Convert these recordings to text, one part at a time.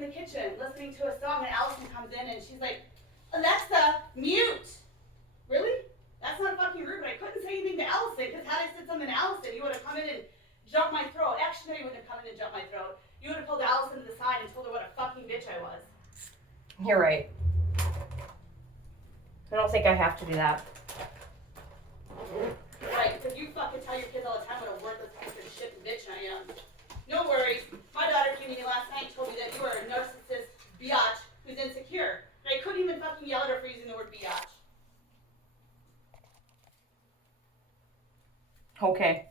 in the kitchen listening to a song, and Allison comes in and she's like, Alexa, mute. Really? That's not fucking rude, but I couldn't say anything to Allison, because had I said something to Allison, you would have come in and jumped my throat. Actually, no, you wouldn't have come in and jumped my throat. You would have pulled Allison to the side and told her what a fucking bitch I was. You're right. I don't think I have to do that. Right, because you fucking tell your kids all the time what a worthless piece of shit bitch I am. No worries. My daughter came to me last night and told me that you are a narcissist biatch who's insecure. And I couldn't even fucking yell at her for using the word biatch. Okay.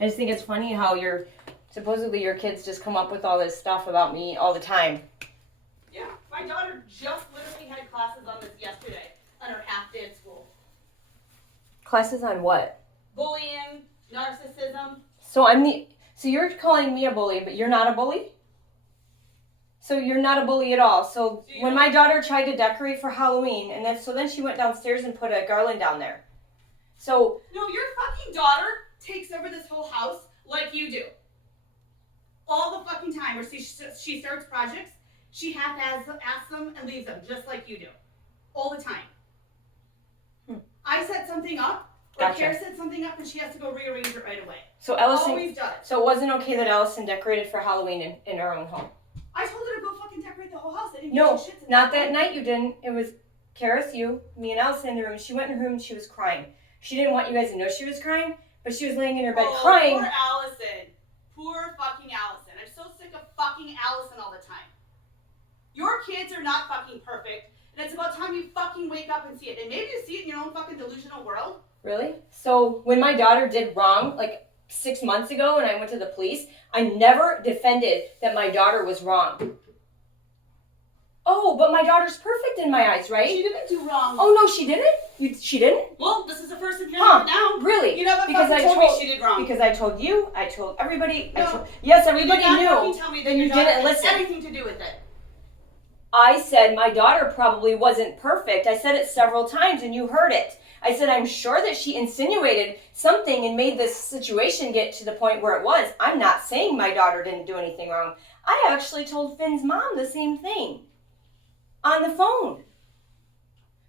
I just think it's funny how supposedly your kids just come up with all this stuff about me all the time. Yeah, my daughter just literally had classes on this yesterday on her half day at school. Classes on what? Bullying, narcissism. So you're calling me a bully, but you're not a bully? So you're not a bully at all. So when my daughter tried to decorate for Halloween, then she went downstairs and put a garland down there. So no, your fucking daughter takes over this whole house like you do. All the fucking time. Where she starts projects, she half-asks them and leaves them, just like you do. All the time. I set something up, or Gotcha. Kara set something up, and she has to go rearrange it right away. So Allison always does. So it wasn't okay that Allison decorated for Halloween in her own home? I told her to go fucking decorate the whole house. I didn't No, get shit not that night you didn't. It was Karis, you, me, and Allison in the room. She went in her room and she was crying. She didn't want you guys to know she was crying, but she was laying in her bed crying. Poor Allison. Poor fucking Allison. I'm so sick of fucking Allison all the time. Your kids are not fucking perfect, and it's about time you fucking wake up and see it. And maybe you see it in your own fucking delusional world. Really? So when my daughter did wrong, like 6 months ago when I went to the police, I never defended that my daughter was wrong. Oh, but my daughter's perfect in my eyes, right? She didn't do wrong. Oh, no, she didn't? She didn't? Well, this is the first time hearing it now. Really? You never because fucking told me she did wrong. Because I told you, I told everybody. No. Yes, everybody you did knew. not fucking tell me that then your you daughter didn't has listen. anything to do with it. I said my daughter probably wasn't perfect. I said it several times and you heard it. I said I'm sure that she insinuated something and made this situation get to the point where it was. I'm not saying my daughter didn't do anything wrong. I actually told Finn's mom the same thing on the phone.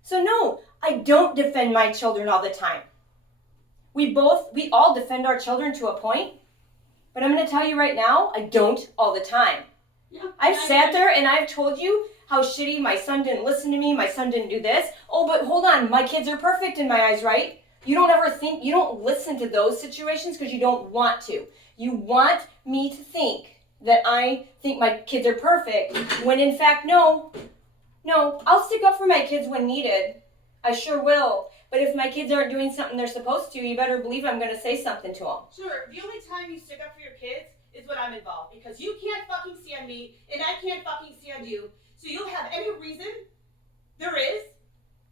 So no, I don't defend my children all the time. We all defend our children to a point, but I'm going to tell you right now, I don't all the time. Yeah, I've sat there and I've told you how shitty my son didn't listen to me, my son didn't do this. Oh, but hold on, my kids are perfect in my eyes, right? You don't listen to those situations because you don't want to. You want me to think that I think my kids are perfect, when in fact, no, I'll stick up for my kids when needed. I sure will. But if my kids aren't doing something they're supposed to, you better believe I'm going to say something to them. Sure, the only time you stick up for your kids is when I'm involved, because you can't fucking stand me and I can't fucking stand you. So you'll have any reason there is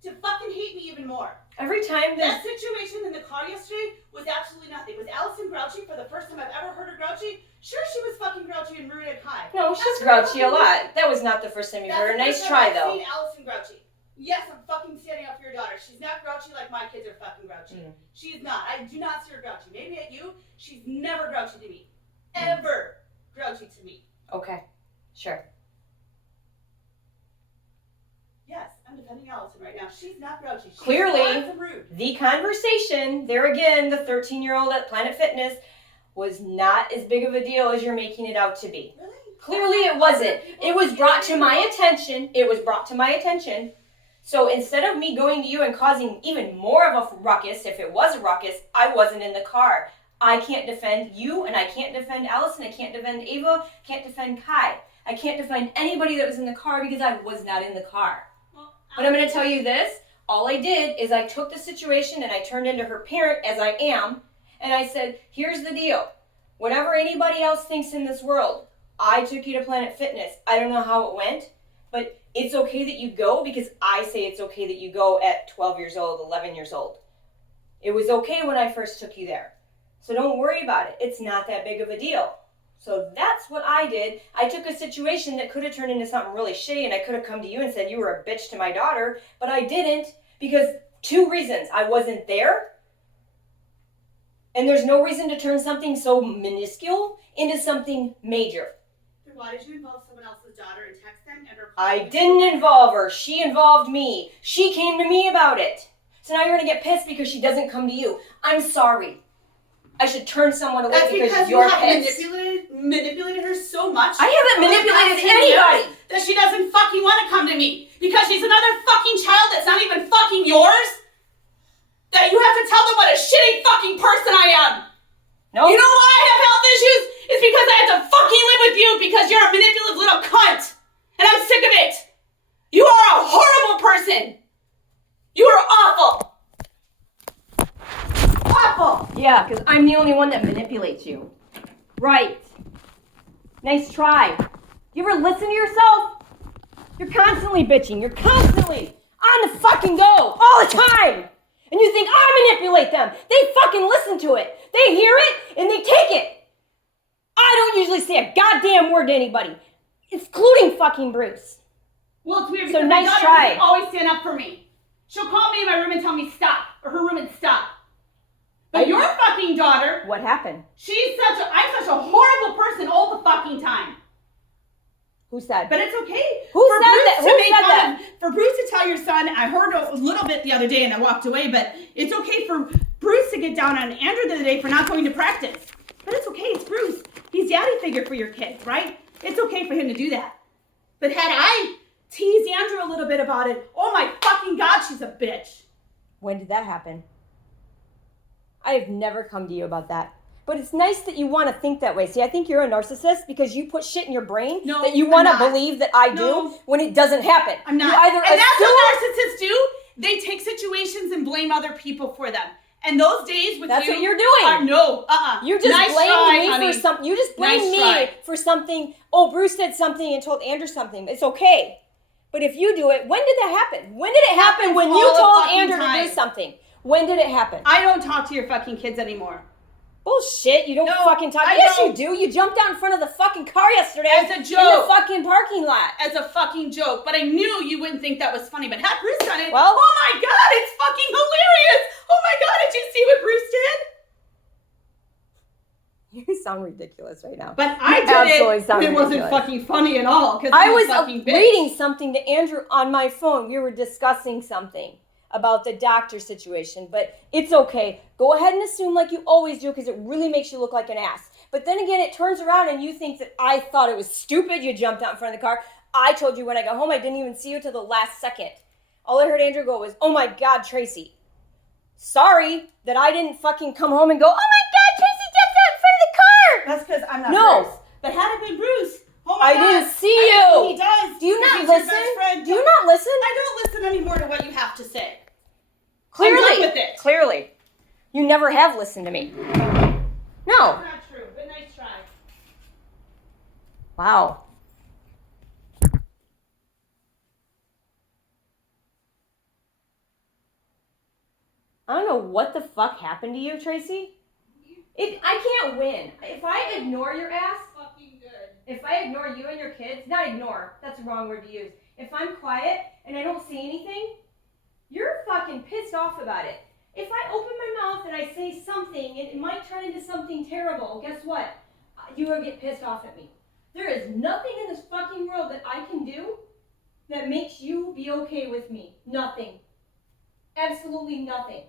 to fucking hate me even more. Every time that situation in the car yesterday was absolutely nothing. Was Allison grouchy for the first time I've ever heard her grouchy? Sure, she was fucking grouchy in Maria Kai. No, she's grouchy a lot. That was not the first time you heard her. Nice try, though. I've seen Allison grouchy. Yes, I'm fucking standing up for your daughter. She's not grouchy like my kids are fucking grouchy. She's not. I do not see her grouchy. Maybe at you, she's never grouchy to me. Ever grouchy to me. Okay, sure. Yes, I'm defending Allison right now. She's not grouchy. She's Clearly, rude. The conversation, there again, the 13-year-old at Planet Fitness, was not as big of a deal as you're making it out to be. Really? Clearly it wasn't. It was brought to my attention. So instead of me going to you and causing even more of a ruckus, if it was a ruckus, I wasn't in the car. I can't defend you, and I can't defend Allison, I can't defend Ava, can't defend Kai. I can't defend anybody that was in the car because I was not in the car. Well, But I'm going to tell you this. All I did is I took the situation and I turned into her parent, as I am, and I said, here's the deal. Whatever anybody else thinks in this world, I took you to Planet Fitness. I don't know how it went, but it's okay that you go because I say it's okay that you go at 12 years old, 11 years old. It was okay when I first took you there. So don't worry about it. It's not that big of a deal. So that's what I did. I took a situation that could have turned into something really shitty, and I could have come to you and said you were a bitch to my daughter, but I didn't because 2 reasons. I wasn't there, And there's no reason to turn something so minuscule into something major. Then why did you involve someone else's daughter and text them and her? I didn't involve her. She involved me. She came to me about it. So now you're going to get pissed because she doesn't come to you. I'm sorry. I should turn someone away because you're pissed. Manipulated her so much. I haven't manipulated anybody. That she doesn't fucking want to come to me because she's another fucking child that's not even fucking yours. That you have to tell them what a shitty fucking person I am. No. You know why I have health issues? It's because I have to fucking live with you because you're a manipulative little cunt. And I'm sick of it. You are a horrible person. You are awful. Awful. Yeah, because I'm the only one that manipulates you. Right. Nice try. Do you ever listen to yourself? You're constantly bitching. You're constantly on the fucking go all the time. And you think I manipulate them. They fucking listen to it. They hear it and they take it. I don't usually say a goddamn word to anybody, including fucking Bruce. Well, it's weird So because nice my daughter try. doesn't always stand up for me. She'll call me in my room and tell me stop, or her room and stop. But your fucking daughter, What happened? I'm such a horrible person all the fucking time. Who said? But it's okay. Who said that? Who said that? For Bruce to tell your son, I heard a little bit the other day and I walked away, but it's okay for Bruce to get down on Andrew the other day for not going to practice. But it's okay, it's Bruce. He's daddy figure for your kid, right? It's okay for him to do that. But had I teased Andrew a little bit about it, oh my fucking God, she's a bitch. When did that happen? I have never come to you about that. But it's nice that you want to think that way. See, I think you're a narcissist because you put shit in your brain that you want to believe that I do when it doesn't happen. I'm not. You either And that's what narcissists do. They take situations and blame other people for them. And those days with That's you what you're doing. You just nice blamed try, me honey. for something. You just blamed Nice me try. for something. Oh, Bruce said something and told Andrew something. It's okay. But if you do it, when did that happen? When did it happen when you all the told fucking Andrew time. to do something? When did it happen? I don't talk to your fucking kids anymore. Bullshit, you don't No, fucking talk. I Yes, don't. you do. You jumped out in front of the fucking car yesterday As a in the joke. fucking parking lot. As a fucking joke. But I knew you wouldn't think that was funny. But had Bruce done it, Well- oh my God, it's fucking hilarious. Oh my God, did you see what Bruce did? You sound ridiculous right now. But I You did absolutely it. sound It wasn't ridiculous. fucking funny at all. Because I was fucking bitch. reading something to Andrew on my phone. We were discussing something about the doctor situation, but it's okay. Go ahead and assume like you always do because it really makes you look like an ass. But then again, it turns around and you think that I thought it was stupid. You jumped out in front of the car. I told you when I got home, I didn't even see you till the last second. All I heard Andrew go was, "Oh my God, Tracy. Sorry that I didn't fucking come home and go, oh my God, Tracy jumped out in front of the car." That's because I'm not No. Bruce. But had it been Bruce, oh my I God. didn't see I know you. He does. Do you Because not he's your listen? best friend. Do you not listen? I don't listen anymore to what you have to say. Clearly. I'm done with it. Clearly. You never have listened to me. No. That's not true, but nice try. Wow. I don't know what the fuck happened to you, Tracy. I can't win. If I ignore your ass, Fucking good. if I ignore you and your kids, not ignore, that's the wrong word to use. If I'm quiet and I don't say anything, you're fucking pissed off about it. If I open my mouth and I say something and it might turn into something terrible, guess what? You will get pissed off at me. There is nothing in this fucking world that I can do that makes you be okay with me. Nothing. Absolutely nothing.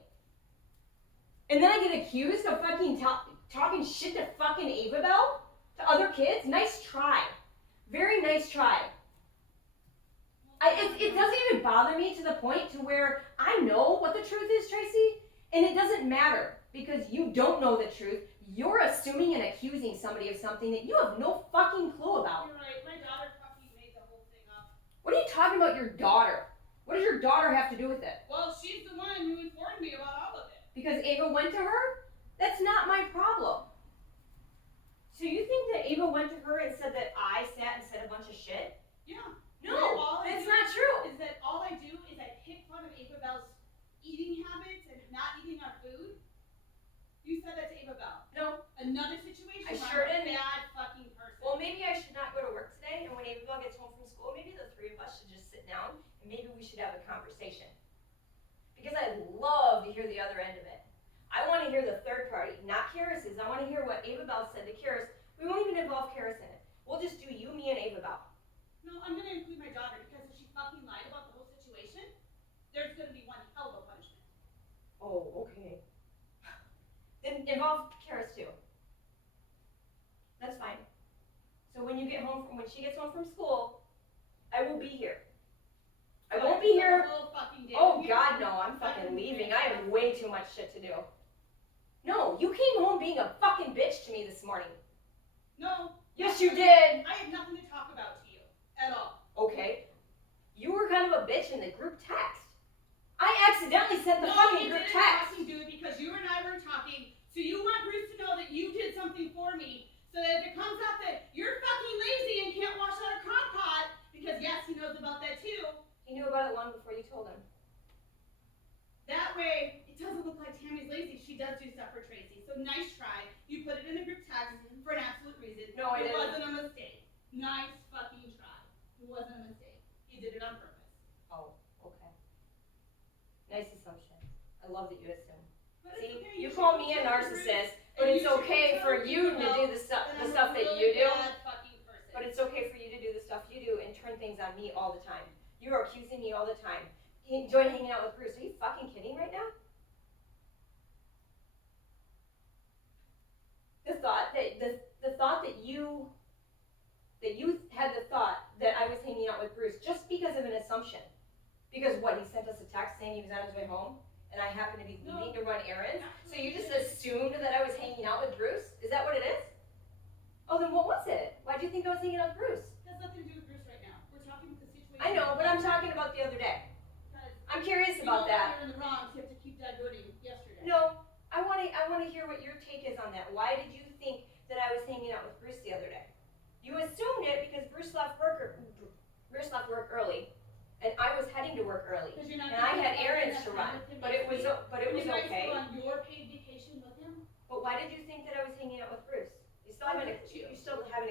And then I get accused of fucking talking shit to fucking Ava Bell? To other kids? Nice try. Very nice try. It doesn't even bother me to the point to where I know what the truth is, Tracy, and it doesn't matter because you don't know the truth. You're assuming and accusing somebody of something that you have no fucking clue about. You're right. My daughter fucking made the whole thing up. What are you talking about your daughter? What does your daughter have to do with it? Well, she's the one who informed me about all of it. Because Ava went to her? That's not my problem. So you think that Ava went to her and said that I sat and said a bunch of shit? Yeah. No, All I that's do not true. Is that all I do is I pick fun of Ava Bell's eating habits and not eating our food? You said that to Ava Bell. No. Another situation I where sure I'm a didn't. bad fucking person. Well, maybe I should not go to work today, and when Ava Bell gets home from school, maybe the three of us should just sit down, and maybe we should have a conversation. Because I'd love to hear the other end of it. I want to hear the third party, not there's gonna be one hell of a punishment. Oh, okay. Then involve Karis too. That's fine. So when she gets home from school, I will be here. I won't be here. Oh God, no! I'm fucking leaving. I have way too much shit to do. No, you came home being a fucking bitch to me this morning. No. Yes, you did. I have nothing to talk about to you at all. Okay. You were kind of a bitch in the group text. I accidentally sent the fucking group text. No, you didn't fucking do it because you and I weren't talking. So you want Bruce to know that you did something for me, so that if it comes out that you're fucking lazy and can't wash out a crock pot, because yes, he knows about that too. He knew about it long before you told him. That way, it doesn't look like Tammy's lazy. She does do stuff for Tracy. So nice try. You put it in the group text for an absolute reason. No, I didn't. It wasn't a mistake. Nice fucking try. It wasn't a mistake. He did it on purpose. Oh, okay. Nice assumption. I love that you assume. But see, okay. you call me a narcissist, but it's okay for you to do the stuff that you do. But it's okay for you to do the stuff you do and turn things on me all the time. You are accusing me all the time. You enjoy hanging out with Bruce. Are you fucking kidding right now? The thought that you had the thought that I was hanging out with Bruce just because of an assumption. Because what, he sent us a text saying he was on his way home and I happened to be leaving to run errands? So you just assumed that I was hanging out with Bruce? Is that what it is? Oh, then what was it? Why do you think I was hanging out with Bruce? It has nothing to do with Bruce right now. We're talking about the situation. I know, but I'm talking about the other day. I'm curious about that. You're in the wrong. You have to keep that going yesterday. No, I want to hear what your take is on that. Why did you think that I was hanging out with Bruce the other day? You assumed it because Bruce left work early, and I was heading to work early, and I had errands to run. But it was okay. On your paid vacation with him. But why did you think that I was hanging out with Bruce? You still haven't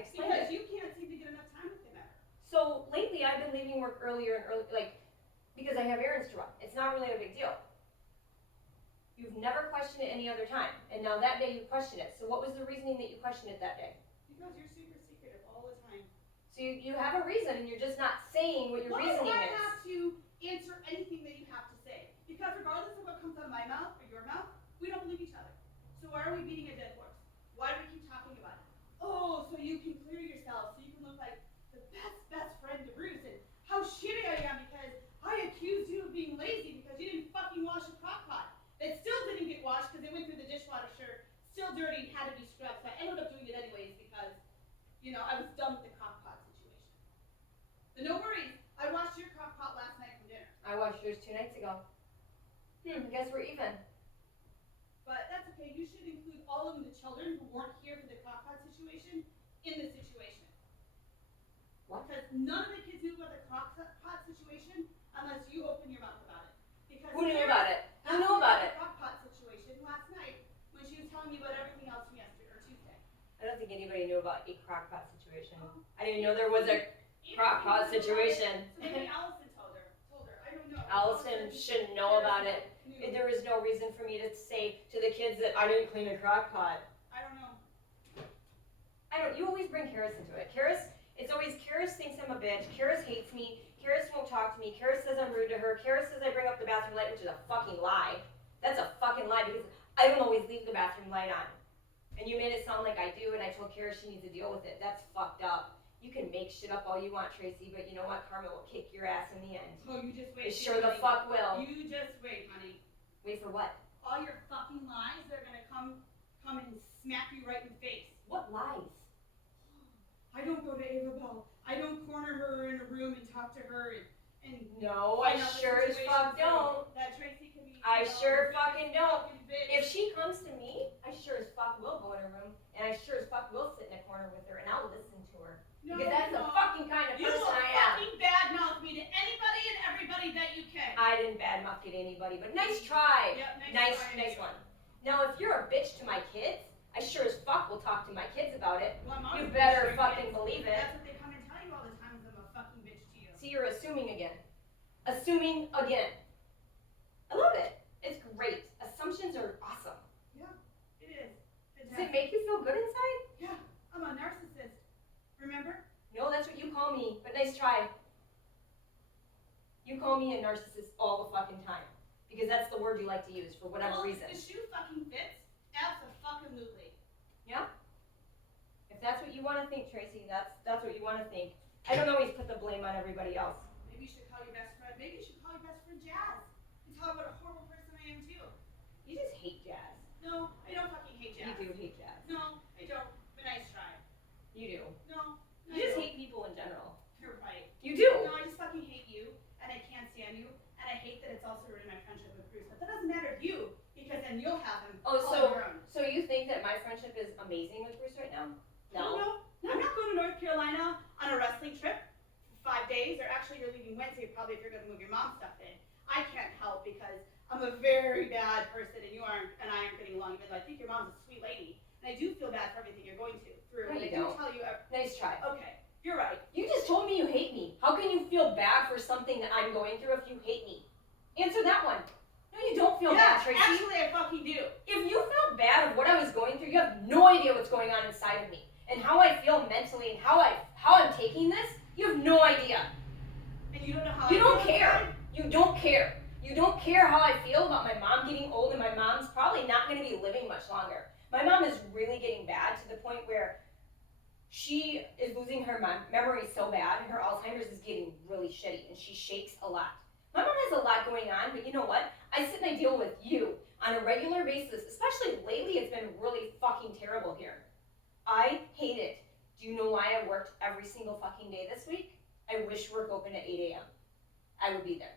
explained Because it. you can't seem to get enough time with him ever. So lately, I've been leaving work earlier and because I have errands to run. It's not really a big deal. You've never questioned it any other time, and now that day you questioned it. So what was the reasoning that you questioned it that day? Because you're super secretive all the time. So you have a reason, and you're just not saying what your reasoning Why do I is. have to answer anything that you have to say? Because regardless of what comes out of my mouth or your mouth, we don't believe each other. So why are we beating a dead horse? Why do we keep talking about it? Oh, so you can clear yourself, so you can look like the best friend to Bruce, and how shitty I am because I accused you of being lazy because you didn't fucking wash a crock pot. It still didn't get washed because it went through the dishwasher, still dirty, and had to be scrubbed. So I ended up doing it anyways because, I was done with the crock pot situation. But no worries, I washed your crock pot last night from dinner. I watched yours 2 nights ago. I guess we're even. But that's okay. You should include all of the children who weren't here for the crock pot situation in the situation. What? Because none of the kids knew about the crock pot situation unless you open your mouth about it. Because Who knew about it? Who knew about it? The crock pot situation last night when she was telling me about everything else from yesterday or Tuesday. I don't think anybody knew about a crock pot situation. I didn't even know there was a crock pot situation. So maybe Allison told her. I don't know. Allison shouldn't know about it. There was no reason for me to say to the kids that I didn't clean a crock pot. I don't know. You always bring Karis into it. It's always Karis thinks I'm a bitch. Karis hates me. Karis won't talk to me. Karis says I'm rude to her. Karis says I bring up the bathroom light, which is a fucking lie. That's a fucking lie because I don't always leave the bathroom light on. And you made it sound like I do, and I told Karis she needs to deal with it. That's fucked up. You can make shit up all you want, Tracy, but you know what? Karma will kick your ass in the end. Oh, you just wait. It sure the fuck will. You just wait, honey. Wait for what? All your fucking lies, they're gonna come and smack you right in the face. What lies? I don't go to Ava Bell. I don't corner her in a room and talk to her and No, I sure as fuck don't. That Tracy can be. I sure fucking don't. Bitch. If she comes to me, I sure as fuck will go in her room, and I sure as fuck will sit in a corner with her, and I'll listen to her. No, Because that's the fucking kind of you person will I am. fucking badmouth me to anybody and everybody that you can. I didn't badmouth it anybody, but nice try. Yep, Nice try. one. Now, if you're a bitch to my kids, I sure as fuck will talk to my kids about it. Well, I'm You always better sure fucking kids. believe it. That's what they come and tell you all the time is I'm a fucking bitch to you. See, you're assuming again. Assuming again. I love it. It's great. Assumptions are awesome. Yeah, it is. Does it make you feel good inside? Yeah, I'm a narcissist. Remember? No, that's what you call me, but nice try. You call me a narcissist all the fucking time. Because that's the word you like to use for whatever reason. The shoe fucking fits. Absolutely. Yeah? If that's what you want to think, Tracy, that's what you want to think. I don't always put the blame on everybody else. Maybe you should call your best friend. Maybe you should call your best friend Jazz. And tell her what a horrible person I am too. You just hate Jazz. No, I don't fucking hate Jazz. You do hate Jazz. No, I don't. But nice try. You do. No. You just hate people in general. You're right. You do. No, I just fucking hate you, and I can't stand you, and I hate that it's also ruined my friendship with Bruce. But that doesn't matter to you, because then you'll have him all on your own. So you think that my friendship is amazing with Bruce right now? No. I'm not going to North Carolina on a wrestling trip for 5 days, or actually you're leaving Wednesday probably if you're going to move your mom's stuff in. I can't help because I'm a very bad person, and you aren't, and I aren't getting along, even though I think your mom's a sweet lady, and I do feel bad for everything you're going through. No, and you I do don't. tell you. Nice try. Okay, you're right. You just told me you hate me. How can you feel bad for something that I'm going through if you hate me? Answer that one. No, you don't feel bad, Tracy. Actually, I fucking do. If you felt bad of what I was going through, you have no idea what's going on inside of me and how I feel mentally and how I'm taking this. You have no idea. And you don't know how. You don't care. You don't care. You don't care how I feel about my mom getting old, and my mom's probably not going to be living much longer. My mom is really getting bad to the point where she is losing her memory so bad, and her Alzheimer's is getting really shitty, and she shakes a lot. My mom has a lot going on, but you know what? I sit and I deal with you on a regular basis, especially lately. It's been really fucking terrible here. I hate it. Do you know why I worked every single fucking day this week? I wish work opened at 8 a.m. I would be there.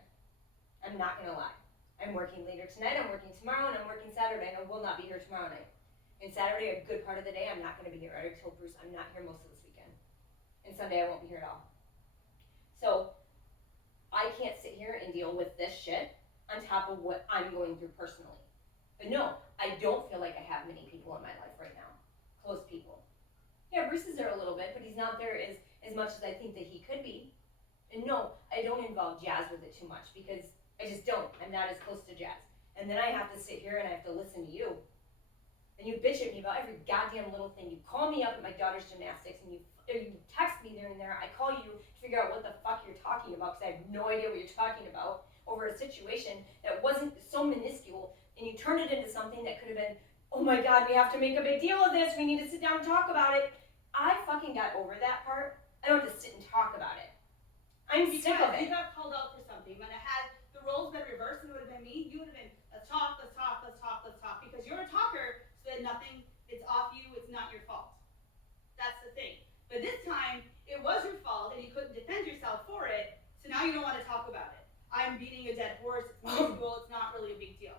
I'm not gonna lie. I'm working later tonight, I'm working tomorrow, and I'm working Saturday, and I will not be here tomorrow night. And Saturday, a good part of the day, I'm not gonna be here. I already told Bruce I'm not here most of this weekend. And Sunday, I won't be here at all. So, I can't sit here and deal with this shit on top of what I'm going through personally. But no, I don't feel like I have many people in my life right now. Close people. Yeah, Bruce is there a little bit, but he's not there as much as I think that he could be. And no, I don't involve Jazz with it too much because I just don't. I'm not as close to Jazz. And then I have to sit here and I have to listen to you. And you bitch at me about every goddamn little thing. You call me up at my daughter's gymnastics and you text me there and there. I call you to figure out what the fuck you're talking about because I have no idea what you're talking about over a situation that wasn't so minuscule, and you turned it into something that could have been, oh my God, we have to make a big deal of this. We need to sit down and talk about it. I fucking got over that part. I don't just sit and talk about it. I'm sick of it. You got called out for something. When it had the roles been reversed and it would have been me, you would have been, let's talk, because you're a talker, so that nothing, it's off you, it's not your fault. That's the thing. But this time, it was your fault and you couldn't defend yourself for it, so now you don't want to talk about it. I'm beating a dead horse, it's minuscule, it's not really a big deal.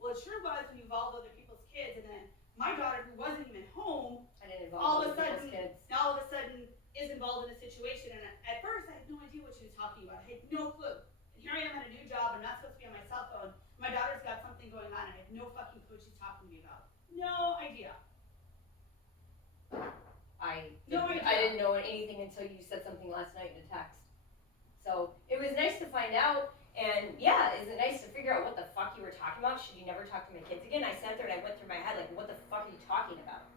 Well, it sure was when you involved other people's kids, and then my daughter, who wasn't even home, I didn't involve all of a other people's sudden, kids. now all of a sudden is involved in a situation, and at first I had no idea what she was talking about. I had no clue. And here I am at a new job, I'm not supposed to be on my cell phone. My daughter's got something going on, and I have no fucking clue what she's talking to me about. No idea. I No idea. didn't know anything until you said something last night in a text. So it was nice to find out, and yeah, is it nice to figure out what the fuck you were talking about? Should you never talk to my kids again? I sat there and I went through my head like, what the fuck are you talking about?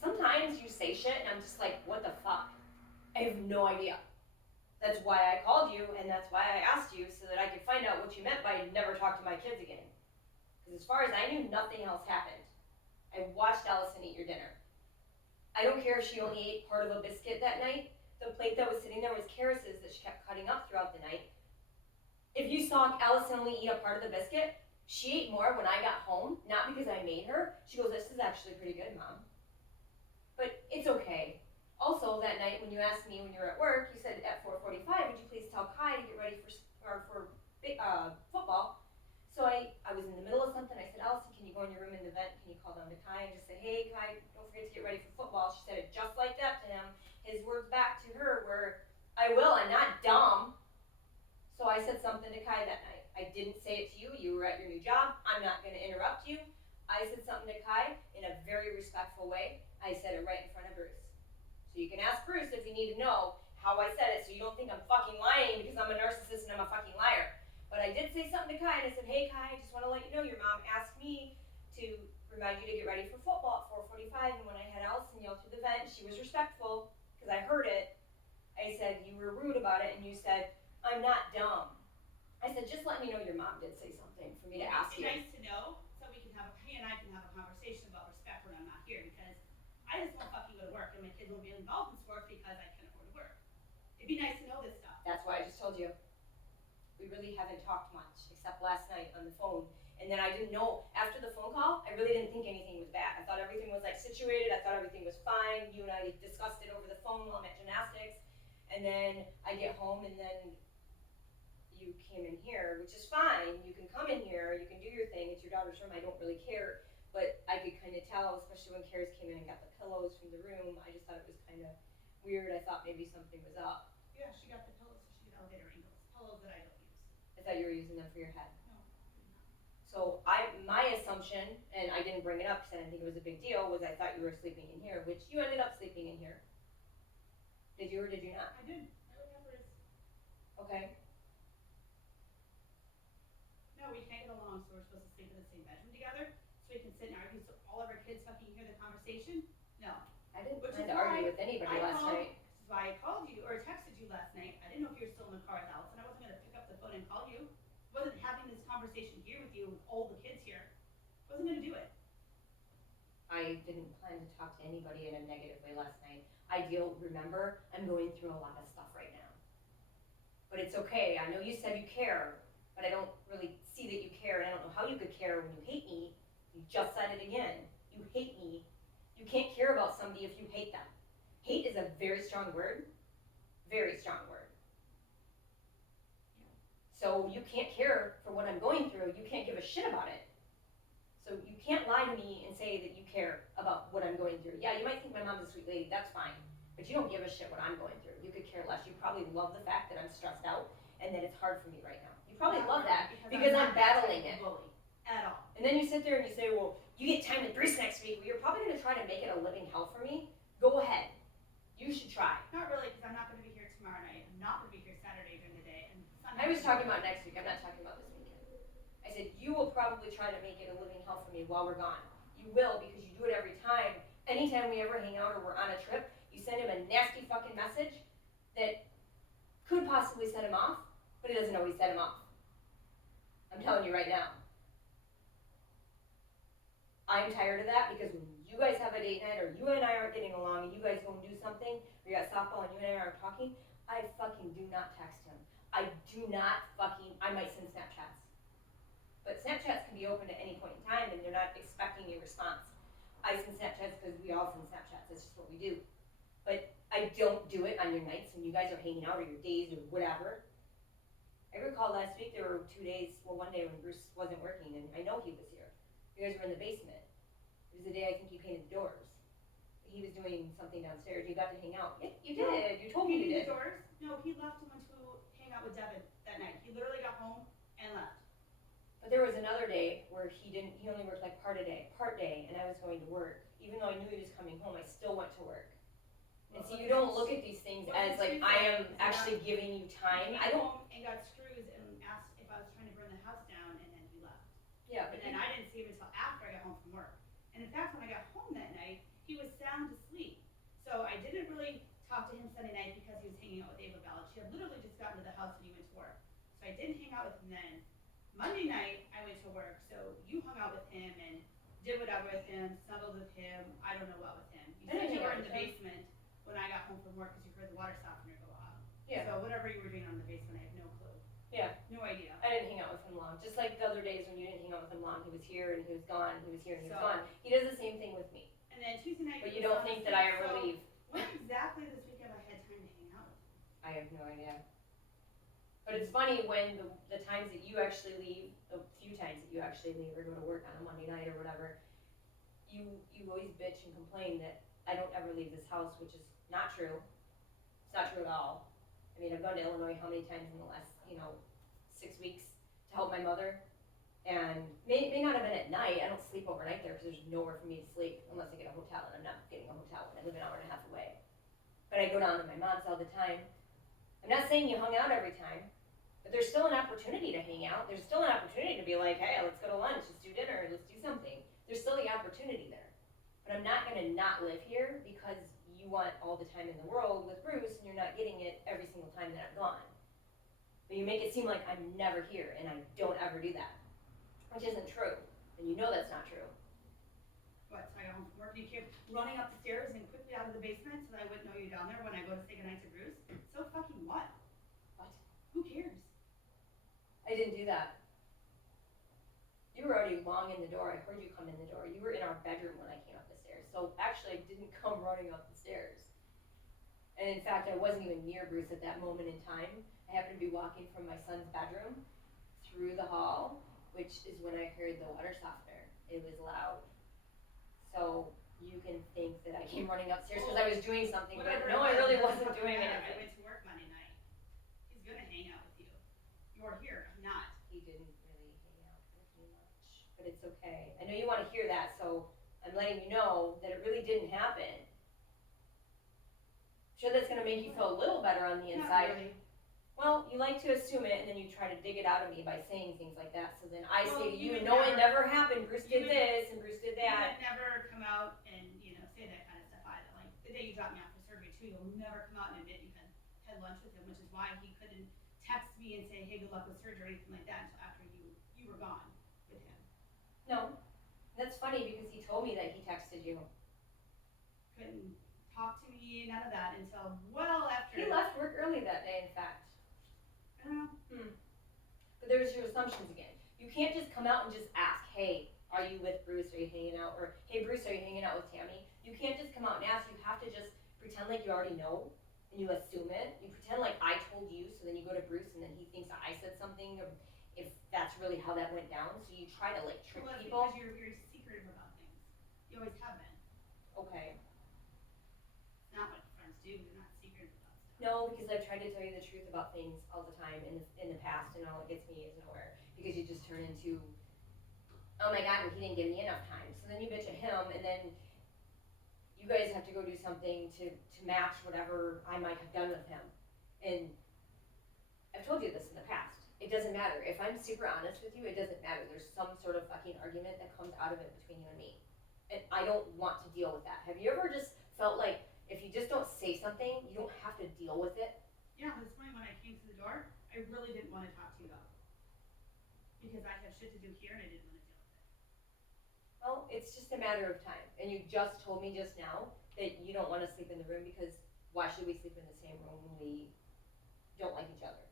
Sometimes you say shit and I'm just like, what the fuck? I have no idea. That's why I called you, and that's why I asked you, so that I could find out what you meant by never talk to my kids again. Because as far as I knew, nothing else happened. I watched Allison eat your dinner. I don't care if she only ate part of a biscuit that night. The plate that was sitting there was Karis's that she kept cutting up throughout the night. If you saw Allison only eat a part of the biscuit, she ate more when I got home, not because I made her. She goes, this is actually pretty good, Mom. But it's okay. Also, that night when you asked me when you were at work, you said at 4:45, would you please tell Kai to get ready for football? So I was in the middle of something. I said, Allison, can you go in your room in the vent? Can you call down to Kai and just say, hey, Kai, don't forget to get ready for football. She said it just like that to him. His words back to her were, I will, I'm not dumb. So I said something to Kai that night. I didn't say it to you. You were at your new job. I'm not going to interrupt you. I said something to Kai in a very respectful way. I said it right in front of Bruce. So you can ask Bruce if you need to know how I said it, so you don't think I'm fucking lying because I'm a narcissist and I'm a fucking liar. But I did say something to Kai, and I said, hey, Kai, I just want to let you know your mom asked me to remind you to get ready for football at 4:45, and when I had Allison yell through the vent, she was respectful because I heard it. I said, you were rude about it, and you said, I'm not dumb. I said, just let me know your mom did say something for me to ask you. It'd be nice to know, so he and I can have a conversation about respect when I'm not here, because I just won't fucking go to work, and my kids won't be involved in sports because I can't afford to work. It'd be nice to know this stuff. That's why I just told you. We really haven't talked much, except last night on the phone. And then I didn't know, after the phone call, I really didn't think anything was bad. I thought everything was like situated, I thought everything was fine. You and I discussed it over the phone while I'm at gymnastics. And then I get home and then you came in here, which is fine. You can come in here, you can do your thing, it's your daughter's room, I don't really care. But I could kind of tell, especially when Karis came in and got the pillows from the room, I just thought it was kind of weird. I thought maybe something was up. Yeah, she got the pillows so she could elevate her ankles. Pillows that I don't use. I thought you were using them for your head. No. So my assumption, and I didn't bring it up because I didn't think it was a big deal, was I thought you were sleeping in here, which you ended up sleeping in here. Did you or did you not? I did. I look after his. Okay. No, we can't get along, so we're supposed to sleep in the same bedroom together, so we can sit and argue so all of our kids fucking hear the conversation? No. I didn't Which plan is to argue why with anybody I last called- night. This is why I called you, or texted you last night. I didn't know if you were still in the car with Alice, and I wasn't gonna pick up the phone and call you. I wasn't having this conversation here with you with all the kids here. I wasn't gonna do it. I didn't plan to talk to anybody in a negative way last night. Remember, I'm going through a lot of stuff right now. But it's okay. I know you said you care, but I don't really see that you care, and I don't know how you could care when you hate me. You just said it again. You hate me. You can't care about somebody if you hate them. Hate is a very strong word. Very strong word. So you can't care for what I'm going through. You can't give a shit about it. So you can't lie to me and say that you care about what I'm going through. Yeah, you might think my mom's a sweet lady. That's fine. But you don't give a shit what I'm going through. You could care less. You probably love the fact that I'm stressed out and that it's hard for me right now. You probably love that because I'm battling it. Bully at all. And then you sit there and you say, well, you get time to Bruce next week. Well, you're probably going to try to make it a living hell for me. Go ahead. You should try. Not really, because I'm not going to be here tomorrow night. I'm not going to be here Saturday during the day, and Sunday. I was talking about next week. I'm not talking about this weekend. I said, you will probably try to make it a living hell for me while we're gone. You will, because you do it every time. Anytime we ever hang out or we're on a trip, you send him a nasty fucking message that could possibly set him off, but it doesn't always set him off. I'm telling you right now. I'm tired of that because when you guys have a date night or you and I aren't getting along and you guys go and do something, or you got softball and you and I aren't talking, I fucking do not text him. I might send Snapchats. But Snapchats can be opened at any point in time and they're not expecting a response. I send Snapchats because we all send Snapchats, that's just what we do. But I don't do it on your nights when you guys are hanging out or your days or whatever. I recall last week there were 2 days, one day when Bruce wasn't working and I know he was here. You guys were in the basement. It was the day I think you painted the doors. He was doing something downstairs. You got to hang out. Yeah, you did. You told me you did. The doors? No, he left and went to hang out with Devin that night. He literally got home and left. But there was another day where he only worked like part day, and I was going to work. Even though I knew he was coming home, I still went to work. And see, you don't look at these things as like, I am actually giving you time. I home and got screws and asked if I was trying to burn the house down, and then he left. Yeah. And then I didn't see him until after I got home from work. And in fact, when I got home that night, he was sound asleep. So I didn't really talk to him Sunday night because he was hanging out with Ava Bell. She had literally just gotten to the house when he went to work. So I didn't hang out with him then. Monday night, I went to work, so you hung out with him and did whatever with him, snuggled with him, I don't know what with him. You said you were in the basement when I got home from work because you heard the water softener go off. Yeah. So whatever you were doing on the basement, I have no clue. Yeah. No idea. I didn't hang out with him long. Just like the other days when you didn't hang out with him long. He was here and he was gone, he was here and he was gone. He does the same thing with me. And then Tuesday night. But you don't think that I ever leave. When exactly this week have I had time to hang out with him? I have no idea. But it's funny when the times that you actually leave, the few times that you actually leave or go to work on a Monday night or whatever, you always bitch and complain that I don't ever leave this house, which is not true. It's not true at all. I mean, I've gone to Illinois how many times in the last, 6 weeks to help my mother. And may not have been at night. I don't sleep overnight there because there's nowhere for me to sleep unless I get a hotel, and I'm not getting a hotel when I live an hour and a half away. But I go down to my mom's all the time. I'm not saying you hung out every time, but there's still an opportunity to hang out. There's still an opportunity to be like, hey, let's go to lunch, let's do dinner, let's do something. There's still the opportunity there. But I'm not going to not live here because you want all the time in the world with Bruce and you're not getting it every single time that I'm gone. But you make it seem like I'm never here, and I don't ever do that, which isn't true, and you know that's not true. What, so I got home from work and you came running up the stairs and quickly out of the basement so that I wouldn't know you down there when I go to say goodnight to Bruce? So fucking what? What? Who cares? I didn't do that. You were already long in the door. I heard you come in the door. You were in our bedroom when I came up the stairs. So actually, I didn't come running up the stairs. And in fact, I wasn't even near Bruce at that moment in time. I happened to be walking from my son's bedroom through the hall, which is when I heard the water softener. It was loud. So you can think that I came running upstairs because I was doing something, but no, I really wasn't doing I anything. went to work Monday night. He's gonna hang out with you. You're here, I'm not. He didn't really hang out with me much, but it's okay. I know you want to hear that, so I'm letting you know that it really didn't happen. Sure, that's going to make you feel a little better on the inside. Not really. Well, you like to assume it, and then you try to dig it out of me by saying things like that. So then I say to you, would no, it never happened. Bruce did this, and Bruce did You that. would never come out and, say that kind of stuff either. Like, the day you dropped me off for surgery too, you'll never come out and admit you had lunch with him, which is why he couldn't text me and say, hey, good luck with surgery or anything like that until after you were gone with him. No, that's funny because he told me that he texted you. Couldn't talk to me, none of that until well after. He left work early that day, in fact. I don't know. But there's your assumptions again. You can't just come out and just ask, hey, are you with Bruce? Are you hanging out? Or, hey, Bruce, are you hanging out with Tammy? You can't just come out and ask. You have to just pretend like you already know, and you assume it. You pretend like I told you, so then you go to Bruce, and then he thinks I said something, or if that's really how that went down. So you try to, trick that's people. Because you're secretive about things. You always have been. Okay. It's not what friends do. They're not secretive about stuff. No, because I've tried to tell you the truth about things all the time in the past, and all it gets me is nowhere. Because you just turn into, oh my God, he didn't give me enough time. So then you bitch at him, and then you guys have to go do something to match whatever I might have done with him. And I've told you this in the past. It doesn't matter. If I'm super honest with you, it doesn't matter. There's some sort of fucking argument that comes out of it between you and me. And I don't want to deal with that. Have you ever just felt like if you just don't say something, you don't have to deal with it? Yeah, this morning when I came to the door, I really didn't want to talk to you about it. Because I have shit to do here and I didn't want to deal with it. Well, it's just a matter of time. And you just told me just now that you don't want to sleep in the room because why should we sleep in the same room when we don't like each other?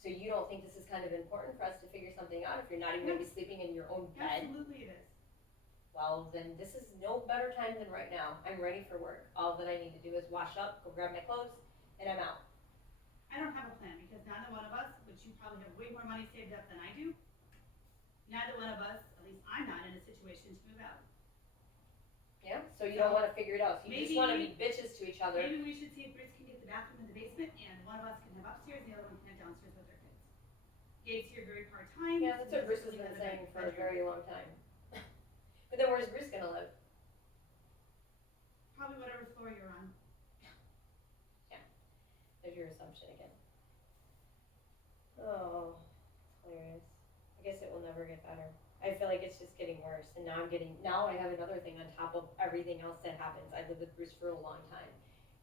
So you don't think this is kind of important for us to figure something out if you're not even going to be sleeping in your own bed? Absolutely it is. Well, then this is no better time than right now. I'm ready for work. All that I need to do is wash up, go grab my clothes, and I'm out. I don't have a plan because neither one of us, which you probably have way more money saved up than I do, neither one of us, at least I'm not in a situation to move out. Yeah? So you don't want to figure it out. So you just want to be bitches to each other. Maybe we should see if Bruce can get the bathroom in the basement and one of us can have upstairs and the other one can have downstairs with their kids. Gabe's here very part-time. Yeah, that's what Bruce has been saying for a very long time. But then where's Bruce going to live? Probably whatever floor you're on. There's your assumption again. Oh, it's hilarious. I guess it will never get better. I feel like it's just getting worse, and now I have another thing on top of everything else that happens. I lived with Bruce for a long time.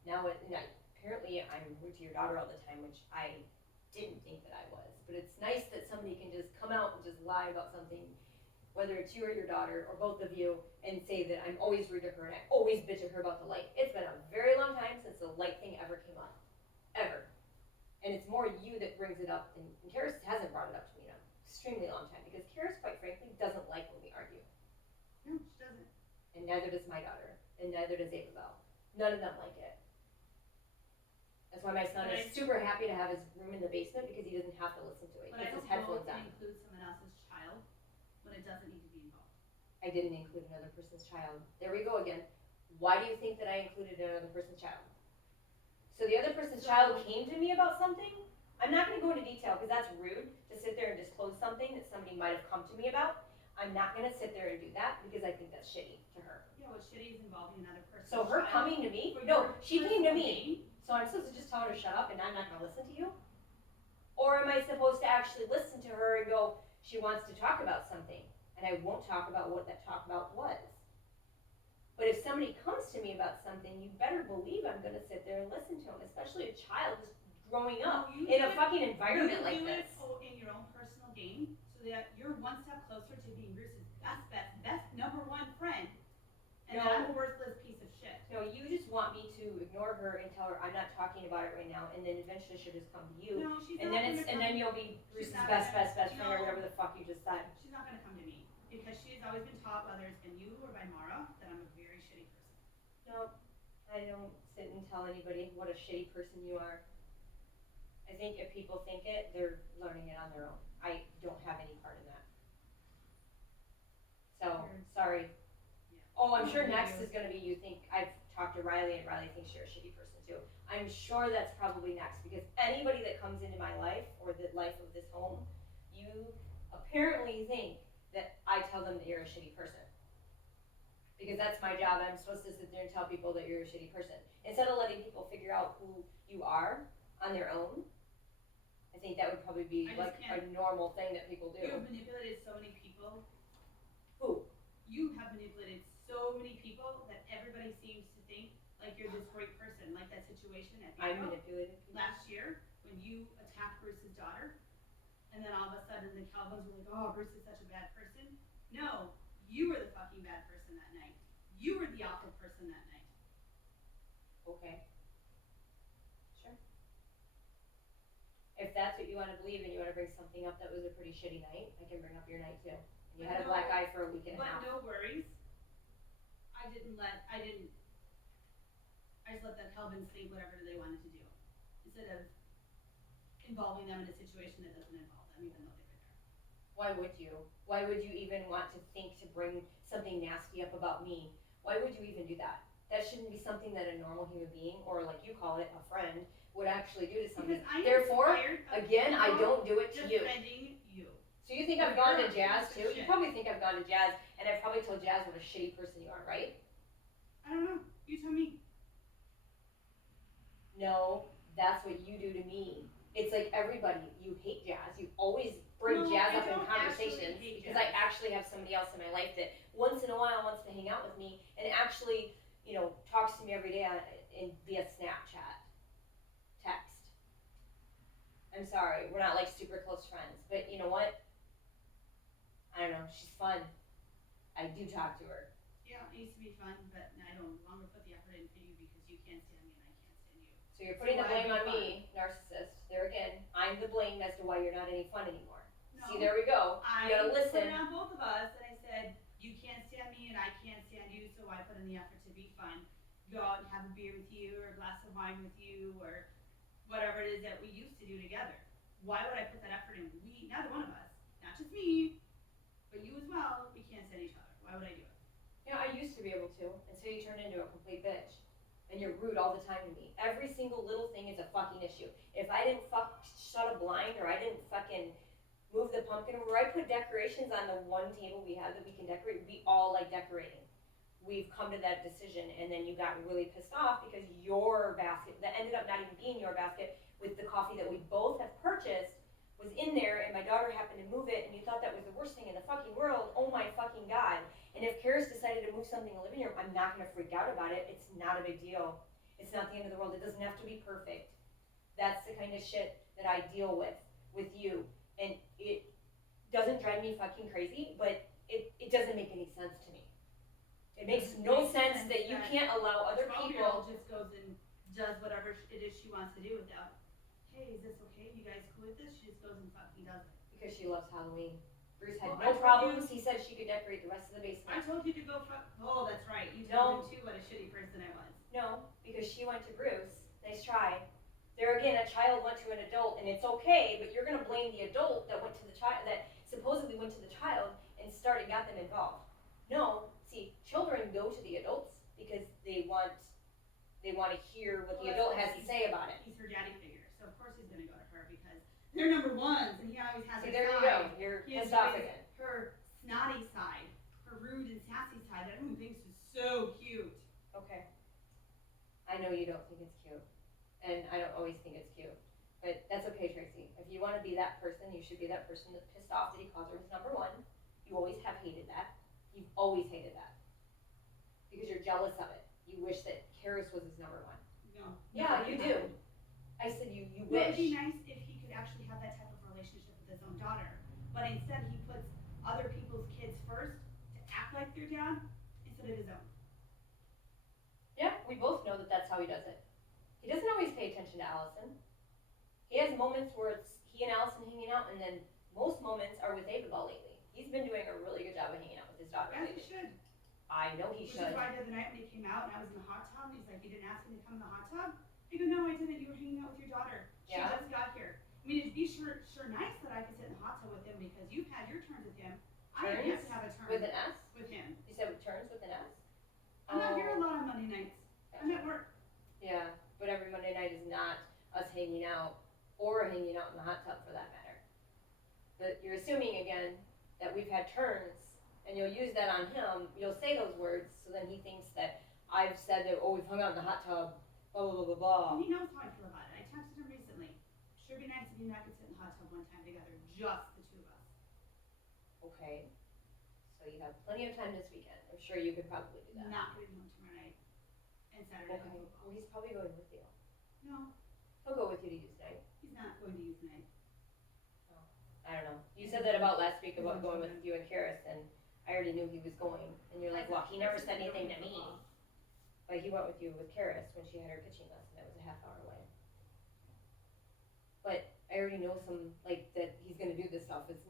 Apparently I'm rude to your daughter all the time, which I didn't think that I was. But it's nice that somebody can just come out and just lie about something, whether it's you or your daughter, or both of you, and say that I'm always rude to her and I always bitch at her about the light. It's been a very long time since the light thing ever came up. Ever. And it's more you that brings it up, and Karis hasn't brought it up to me in an extremely long time, because Karis, quite frankly, doesn't like when we argue. No, she doesn't. And neither does my daughter, and neither does Isabel. None of them like it. That's why my son is super happy to have his room in the basement, because he doesn't have to listen to it. He puts his headphones on. Include someone else's child when it doesn't need to be involved. I didn't include another person's child. There we go again. Why do you think that I included another person's child? So the other person's child came to me about something? I'm not going to go into detail because that's rude to sit there and disclose something that somebody might have come to me about. I'm not going to sit there and do that because I think that's shitty to her. Yeah, what's shitty is involving another person. So her coming to me? No, she came to me. So I'm supposed to just tell her to shut up and I'm not going to listen to you? Or am I supposed to actually listen to her and go, she wants to talk about something, and I won't talk about what that talk about was? But if somebody comes to me about something, you better believe I'm going to sit there and listen to them, especially a child, this growing up You in do a it- fucking environment like You do it this. in your own personal game, so that you're one step closer to being Bruce's best number one friend. And No. that I'm a worthless piece of shit. No, you just want me to ignore her and tell her I'm not talking about it right now, and then eventually she'll just come to you, No, she's and not then gonna come. you'll be Bruce's not best gonna- friend or no. whatever the fuck you just said. She's not gonna come to me because she's always been taught, whether it's been you or by Mara, that I'm a very shitty person. No, I don't sit and tell anybody what a shitty person you are. I think if people think it, they're learning it on their own. I don't have any part in that. So, sorry. Yeah. Oh, I'm sure next is gonna be you think, I've talked to Riley and Riley thinks you're a shitty person too. I'm sure that's probably next because anybody that comes into my life or the life of this home, you apparently think that I tell them that you're a shitty person. Because that's my job. I'm supposed to sit there and tell people that you're a shitty person. Instead of letting people figure out who you are on their own, I think that would probably be like a normal thing that people do. You have manipulated so many people. Who? You have manipulated so many people that everybody seems to think like you're this great person. Like that situation at I Bingo manipulated people. last year when you attacked Bruce's daughter. And then all of a sudden the Calvins were like, oh, Bruce is such a bad person. No, you were the fucking bad person that night. You were the awful person that night. Okay. Sure. If that's what you want to believe and you want to bring something up that was a pretty shitty night, I can bring up your night too. You had a black eye for a week and a half. But no worries. I just let the Calvins think whatever they wanted to do. Instead of involving them in a situation that doesn't involve them, even though they were there. Why would you? Why would you even want to think to bring something nasty up about me? Why would you even do that? That shouldn't be something that a normal human being, or like you call it, a friend, would actually do to somebody. Because I am Therefore, tired of again, I don't do it to you. defending you. So you think I've gone to You're a Jazz piece of too? You shit. probably think I've gone to Jazz, and I've probably told Jazz what a shitty person you are, right? I don't know. You tell me. No, that's what you do to me. It's like everybody, you hate Jazz. You always bring No, Jazz I up in don't conversations actually hate because I Jazz. actually have somebody else in my life that once in a while wants to hang out with me and actually, you know, talks to me every day via Snapchat, text. I'm sorry, we're not like super close friends, but you know what? I don't know, she's fun. I do talk to her. Yeah, it used to be fun, but I don't longer put the effort in for you because you can't stand me and I can't stand you. So you're putting the So why blame be on fun? me, narcissist. There again, I'm the blame as to why you're not any fun anymore. No, See, there we go. I You gotta put listen. it on both of us, and I said, you can't stand me and I can't stand you, so I put in the effort to be fun. Go out and have a beer with you, or a glass of wine with you, or whatever it is that we used to do together. Why would I put that effort in? Neither one of us, not just me, but you as well, we can't stand each other. Why would I do it? You know, I used to be able to, until you turned into a complete bitch. And you're rude all the time to me. Every single little thing is a fucking issue. If I didn't shut a blind, or I didn't fucking move the pumpkin over, I put decorations on the one table we have that we can decorate. We all like decorating. We've come to that decision, and then you got really pissed off because your basket, that ended up not even being your basket, with the coffee that we both have purchased, was in there, and my daughter happened to move it, and you thought that was the worst thing in the fucking world. Oh my fucking God. And if Karis decided to move something in the living room, I'm not gonna freak out about it. It's not a big deal. It's not the end of the world. It doesn't have to be perfect. That's the kind of shit that I deal with you. And it doesn't drive me fucking crazy, but it doesn't make any sense to me. It makes no sense that you can't allow other 12-year-old people. just goes and does whatever it is she wants to do without, hey, is this okay? You guys cool with this? She just goes and fucking does it. Because she loves Halloween. Bruce had Well, I no told problems. He said she could decorate the rest of the I basement. told you to go fuck. Oh, that's right. You No. told me too what a shitty person I was. No, because she went to Bruce. Nice try. There again, a child went to an adult, and it's okay, but you're gonna blame the adult that went to the child, that supposedly went to the child and got them involved. No, see, children go to the adults because they want to hear what the adult has to say about it. He's her daddy figure, so of course he's gonna go to her because they're number ones, and he always has See, her there you side. go. You're He pissed off enjoys again. her snotty side, her rude and sassy side that everyone thinks is so cute. Okay. I know you don't think it's cute, and I don't always think it's cute, but that's okay, Tracy. If you want to be that person, you should be that person that's pissed off that he calls her his number one. You always have hated that. You've always hated that because you're jealous of it. You wish that Karis was his number one. No. Yeah, never you did do. happen. I said you Well, it'd be wish. nice if he could actually have that type of relationship with his own daughter. But instead, he puts other people's kids first to act like their dad instead of his own. Yeah, we both know that that's how he does it. He doesn't always pay attention to Allison. He has moments where it's he and Allison hanging out, and then most moments are with Isabel lately. He's been doing a really good job of hanging out with his daughter As he lately. should. I know he Which should. is why the other night when he came out and I was in the hot tub, he's like, "You didn't ask me to come in the hot tub?" I go, "No, I didn't. You were hanging out with your daughter. She Yeah. just got here." I mean, it'd be sure nice that I could sit in the hot tub with him because you've had your turns with him. I have yet to have a turn With an S? with him. You said with turns with an S? I'm not here a lot on Monday nights. I'm at work. Yeah, but every Monday night is not us hanging out or hanging out in the hot tub for that matter. But you're assuming again that we've had turns, and you'll use that on him. You'll say those words, so then he thinks that I've said that, oh, we've hung out in the hot tub, blah, blah, blah, blah, blah. And he knows how I feel about it. I texted him recently. Sure be nice if you and I could sit in the hot tub one time together, just the two of us. Okay, so you have plenty of time this weekend. I'm sure you could probably do that. Not getting home tomorrow night and Saturday. Okay, well, he's probably going with you. No, He'll go with you to use night. he's not going to use night. I don't know. You said that about last week about going with you and Karis, and I already knew he was going. And you're like, well, he never said anything to me. But he went with you with Karis when she had her pitching lesson. That was a half hour away. But I already know that he's going to do this stuff. Doesn't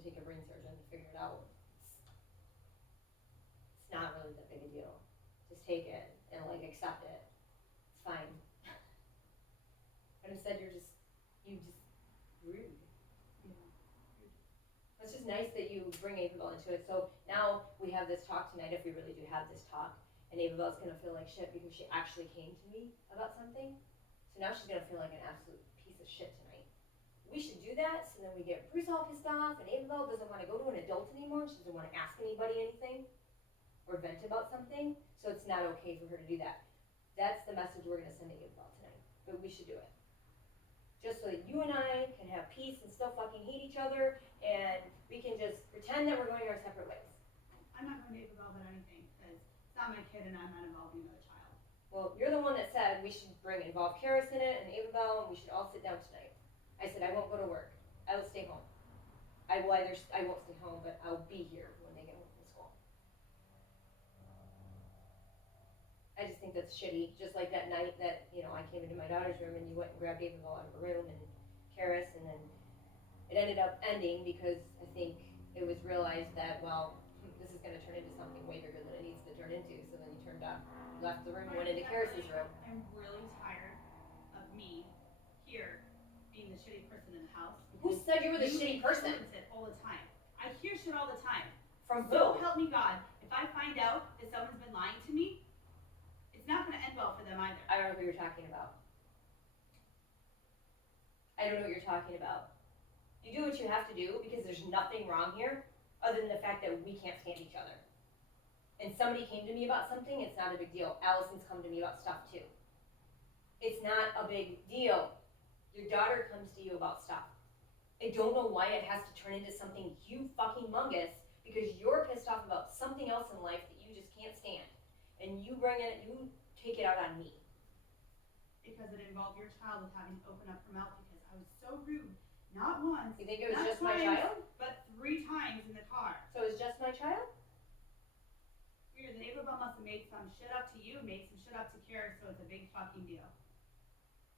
take a brain surgeon to figure it out. It's not really that big a deal. Just take it and accept it. It's fine. But instead you just rude. It's just nice that you bring Abel into it. So now we have this talk tonight, if we really do have this talk, and Abel's gonna feel like shit because she actually came to me about something. So now she's gonna feel like an absolute piece of shit tonight. We should do that so then we get Bruce all pissed off and Abel doesn't want to go to an adult anymore. She doesn't want to ask anybody anything or vent about something. So it's not okay for her to do that. That's the message we're gonna send to Abel tonight. But we should do it. Just so that you and I can have peace and still fucking hate each other, and we can just pretend that we're going our separate ways. I'm not going to get involved in anything because it's not my kid and I'm not involving another child. Well, you're the one that said we should involve Karis in it and Abel, and we should all sit down tonight. I said I won't go to work. I will stay home. I won't stay home, but I'll be here when they get home from school. I just think that's shitty. Just like that night that, I came into my daughter's room and you went and grabbed Abel out of her room and Karis, and then it ended up ending because I think it was realized that, well, this is going to turn into something way bigger than it needs to turn into. So then you left the room and went into Karis's room. I'm really tired of me here being the shitty person in the house. Who said you were the shitty person? It all the time. I hear shit all the time. From So who? help me God, if I find out that someone's been lying to me, it's not going to end well for them either. I don't know who you're talking about. I don't know what you're talking about. You do what you have to do because there's nothing wrong here other than the fact that we can't stand each other. And somebody came to me about something, it's not a big deal. Allison's come to me about stuff too. It's not a big deal. Your daughter comes to you about stuff. I don't know why it has to turn into something fucking-mongous because you're pissed off about something else in life that you just can't stand. And you take it out on me. Because it involved your child with having to open up her mouth because I was so rude. Not once. You think it was not just twice, my child? But 3 times in the car. So it was just my child? Weird. Then Abel must have made some shit up to you, made some shit up to Kara, so it's a big fucking deal.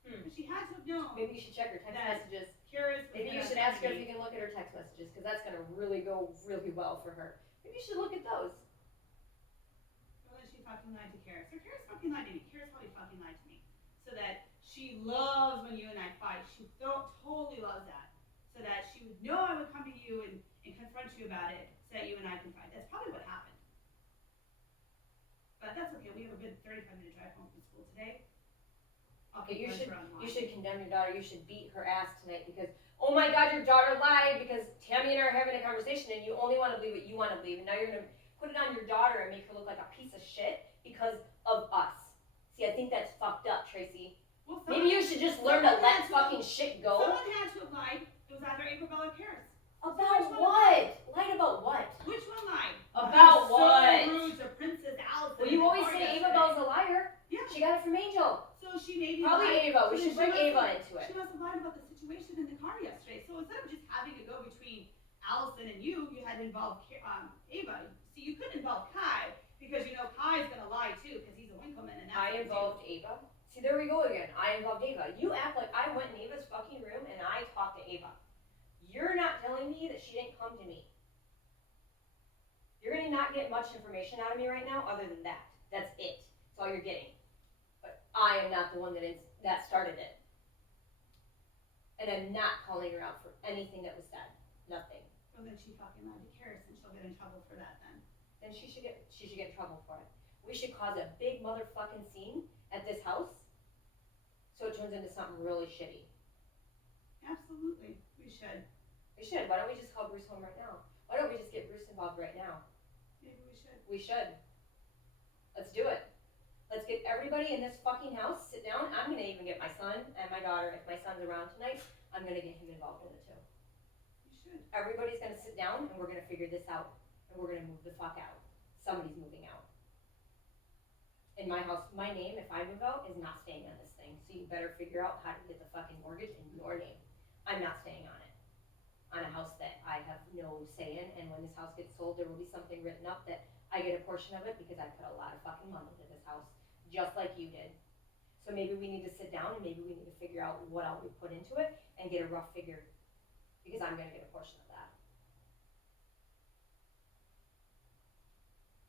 But she had to have known. Maybe you should check her text messages. Kara's Maybe you should ask her if you can look at her text messages, because that's going to really go really well for her. Maybe you should look at those. Well, then she fucking lied to Kara. So Kara's fucking lied to me. Kara's probably fucking lied to me. So that she loves when you and I fight. She totally loves that. So that she would know I would come to you and confront you about it so that you and I can fight. That's probably what happened. But that's okay. We have a good 35-minute drive home from school today. Okay, you should condemn your daughter. You should beat her ass tonight because, oh my God, your daughter lied because Tammy and I are having a conversation and you only want to believe what you want to believe. And now you're going to put it on your daughter and make her look like a piece of shit because of us. See, I think that's fucked up, Tracy. Well, maybe you should just learn to let fucking shit go. Someone had to have lied. It was either April or Karis. About what? Lied about what? Which one lied? About what? So rude to Princess Allison. Well, you always say Ava Bell's a liar. Yeah. She got it from Angel. So she maybe probably lied. Ava. We should bring Ava into it. She must have lied about the situation in the car yesterday. So instead of just having to go between Allison and you had to involve Ava. See, you couldn't involve Kai because you know Kai's gonna lie too because he's a Winkleman and that's I involved Ava. See, there we go again. I involved Ava. You act like I went in Ava's fucking room and I talked to Ava. You're not telling me that she didn't come to me. You're gonna not get much information out of me right now other than that. That's it. That's all you're getting. But I am not the one that started it. And I'm not calling her out for anything that was said. Nothing. Well, then she fucking lied to Karis and she'll get in trouble for that then. Then she should get in trouble for it. We should cause a big motherfucking scene at this house so it turns into something really shitty. Absolutely. We should. We should. Why don't we just call Bruce home right now? Why don't we just get Bruce involved right now? Maybe we should. We should. Let's do it. Let's get everybody in this fucking house, sit down. I'm gonna even get my son and my daughter. If my son's around tonight, I'm gonna get him involved in it too. We should. Everybody's gonna sit down and we're gonna figure this out. And we're gonna move the fuck out. Somebody's moving out. In my house, my name, if I move out, is not staying on this thing. So you better figure out how to get the fucking mortgage in your name. I'm not staying on it. On a house that I have no say in, and when this house gets sold, there will be something written up that I get a portion of it because I put a lot of fucking money into this house, just like you did. So maybe we need to sit down and maybe we need to figure out what all we put into it and get a rough figure because I'm gonna get a portion of that.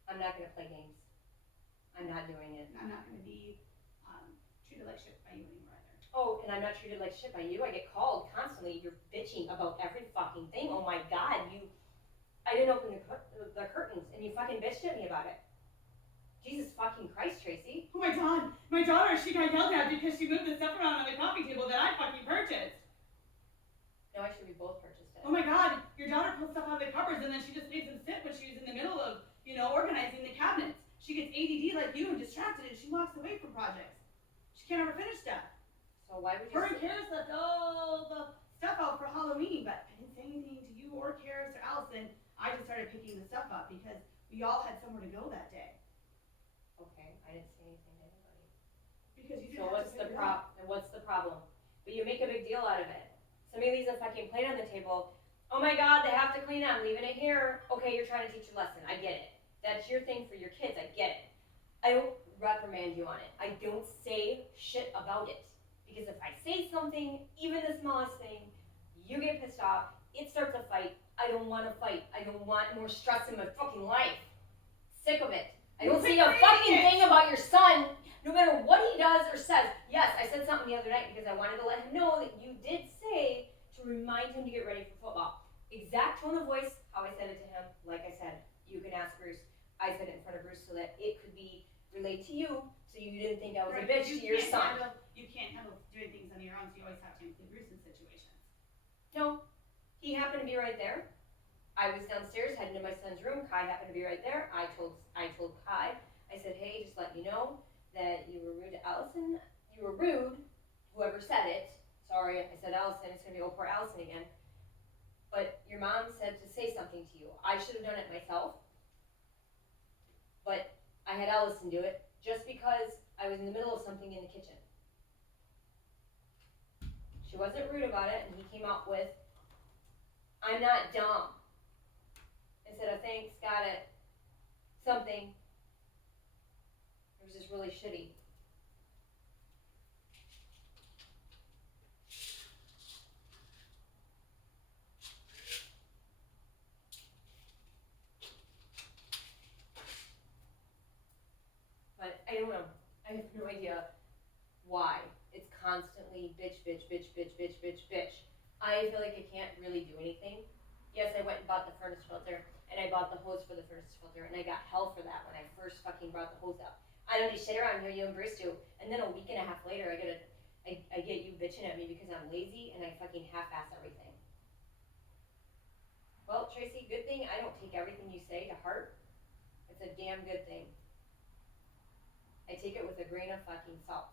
I'm not gonna play games. I'm not doing it. And I'm not gonna be treated like shit by you anymore either. Oh, and I'm not treated like shit by you. I get called constantly. You're bitching about every fucking thing. Oh my god, I didn't open the curtains and you fucking bitched at me about it. Jesus fucking Christ, Tracy. Oh my god, my daughter, she got yelled at because she moved the stuff around on the coffee table that I fucking purchased. No, actually we both purchased it. Oh my god, your daughter pulled stuff out of the cupboards and then she just made them sit when she was in the middle of, organizing the cabinets. She gets ADD like you and distracted and she walks away from projects. She can't ever finish stuff. So why would you Her and Karis left all the stuff out for Halloween, but I didn't say anything to you or Karis or Allison. I just started picking the stuff up because we all had somewhere to go that day. Okay, I didn't say anything to anybody. Because you So didn't have to figure it out. what's the problem? But you make a big deal out of it. Somebody leaves a fucking plate on the table. Oh my god, they have to clean it, I'm leaving it here. Okay, you're trying to teach a lesson, I get it. That's your thing for your kids, I get it. I don't reprimand you on it. I don't say shit about it. Because if I say something, even the smallest thing, you get pissed off, it starts a fight. I don't want to fight. I don't want more stress in my fucking life. Sick of it. I don't see a fucking thing about your son, no matter what he does or says. Yes, I said something the other night because I wanted to let him know that you did say to remind him to get ready for football. Exact tone of voice, how I said it to him. Like I said, you can ask Bruce. I said it in front of Bruce so that it could be relayed to you, so you didn't think I was a bitch to your son. You can't handle doing things on your own, so you always have to include Bruce in situations. No, he happened to be right there. I was downstairs heading to my son's room. Kai happened to be right there. I told Kai, I said, hey, just let you know that you were rude to Allison. You were rude, whoever said it. Sorry, I said Allison. It's going to be old poor Allison again. But your mom said to say something to you. I should have done it myself. But I had Allison do it just because I was in the middle of something in the kitchen. She wasn't rude about it, and he came out with, I'm not dumb. Instead of thanks, got it, something. It was just really shitty. But I don't know. I have no idea why. It's constantly bitch, bitch, bitch, bitch, bitch, bitch, bitch. I feel like I can't really do anything. Yes, I went and bought the furnace filter, and I bought the hose for the furnace filter, and I got hell for that when I first fucking brought the hose up. I don't just sit around here, you and Bruce do, and then a week and a half later, I get you bitching at me because I'm lazy and I fucking half-ass everything. Well, Tracy, good thing I don't take everything you say to heart. It's a damn good thing. I take it with a grain of fucking salt.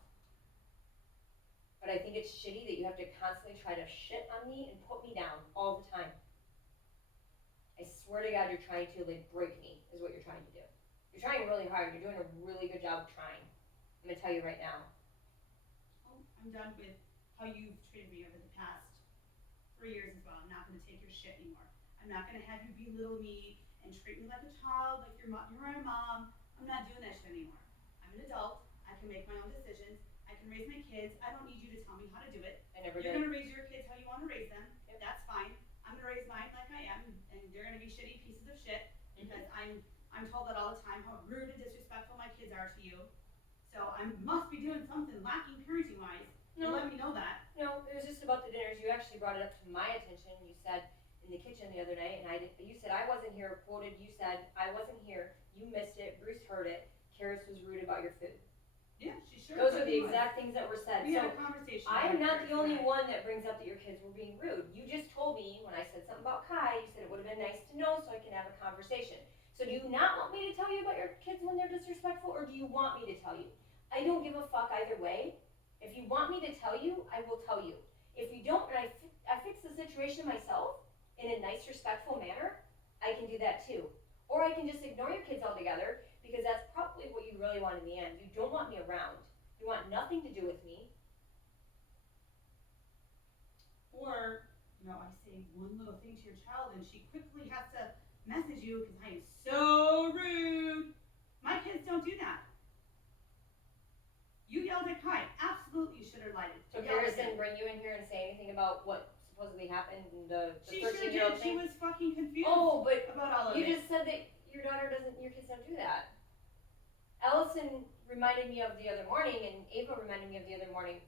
But I think it's shitty that you have to constantly try to shit on me and put me down all the time. I swear to God, you're trying to break me, is what you're trying to do. You're trying really hard. You're doing a really good job of trying. I'm gonna tell you right now. Oh, I'm done with how you've treated me over the past 3 years as well. I'm not going to take your shit anymore. I'm not going to have you belittle me and treat me like a child, like you're my mom. I'm not doing that shit anymore. I'm an adult. I can make my own decisions. I can raise my kids. I don't need you to tell me how to do it. I never You're did. going to raise your kids how you want to raise them. Yep. That's fine. I'm going to raise mine like I am, and they're going to be shitty pieces of shit because I'm told that all the time how rude and disrespectful my kids are to you. So I must be doing something lacking parenting wise. No. Let me know that. No, it was just about the dinners. You actually brought it up to my attention. You said in the kitchen the other night, and you said I wasn't here. Quoted, you said I wasn't here. You missed it. Bruce heard it. Karis was rude about your food. Yeah, she sure. Those are the exact things that were said. We so had a conversation. I'm not the only one that brings up that your kids were being rude. You just told me when I said something about Kai, you said it would have been nice to know so I can have a conversation. So do you not want me to tell you about your kids when they're disrespectful, or do you want me to tell you? I don't give a fuck either way. If you want me to tell you, I will tell you. If you don't, and I fix the situation myself in a nice, respectful manner, I can do that too. Or I can just ignore your kids altogether, because that's probably what you really want in the end. You don't want me around. You want nothing to do with me. Or, I say one little thing to your child and she quickly has to message you because I am so rude. My kids don't do that. You yelled at Kai. Absolutely, you should have lied. So Karis didn't bring you in here and say anything about what supposedly happened in the 13-year-old thing? She was fucking confused about all of it. You just said that your kids don't do that. Allison reminded me of the other morning, and Ava reminded me of the other morning.